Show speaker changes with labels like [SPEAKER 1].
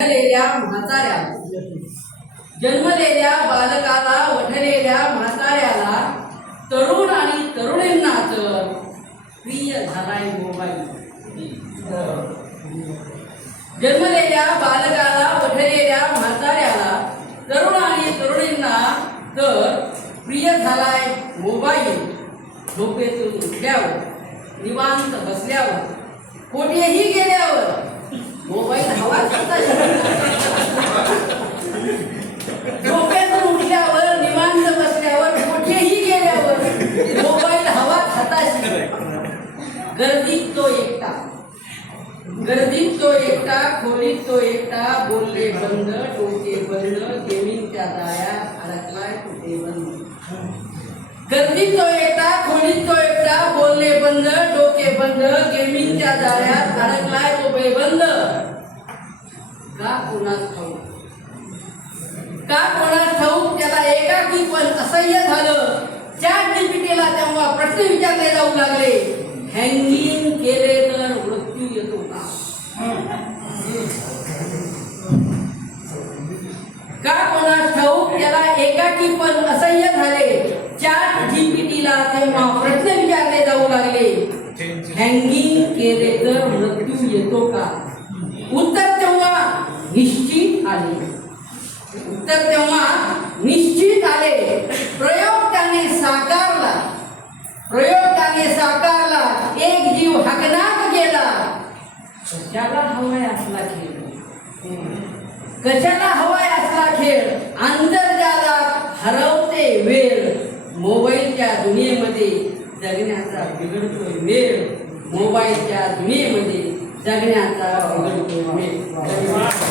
[SPEAKER 1] जन्मलेल्या म्हाताऱ्या जन्मलेल्या बालकाला वठलेल्या म्हाताऱ्याला तरुण आणि तरुणींनाच प्रिय झालाय मोबाईल. जन्मलेल्या बालकाला वठलेल्या म्हाताऱ्याला तरुण आणि तरुणींना तर प्रिय झालाय मोबाईल. झोपेतून उठल्यावर निवांत बसल्यावर कोठेही गेल्यावर मोबाईल हवा झोपेतून उठल्यावर निवांत बसल्यावर कुठेही गेल्यावर मोबाईल हवा हाताशी गर्दीत तो एकटा गर्दीत तो एकटा खोलीत तो एकटा बोलले बंद डोके बंद गेमिंगच्या दाया अडकलाय कुठे बंद. गर्दीत तो एकटा खोलीत तो एकटा बोलले बंद टोके बंद गेमिंगच्या जाळ्यात अडकलाय तो बेबंद का कोणास ठाऊक? का कोणास ठाऊक? त्याला एकाकी पण असह्य झालं. चार डीपीटीला तेव्हा प्रश्न विचारले जाऊ लागले. हँगिंग केले तर मृत्यू येतो का? का कोणा ठाऊक? त्याला एकाकी पण असह्य झाले. चार जीपीटीला तेव्हा प्रश्न विचारले जाऊ लागले. हँगिंग केले तर मृत्यू येतो का? उत्तर तेव्हा निश्चित आले. उत्तर तेव्हा निश्चित आले. प्रयोग त्याने साकारला. प्रयोग त्याने साकारला. हकनाक गेला. कशाला हवाय असला खेळ? कशाला हवाय असला खेळ? आंतरजालात हरवते वेळ. मोबाईलच्या दुनियेमध्ये जगण्याचा बिघडतोय वेळ. मोबाईलच्या दुनियेमध्ये जगण्याचा बिघडतोय वेळ.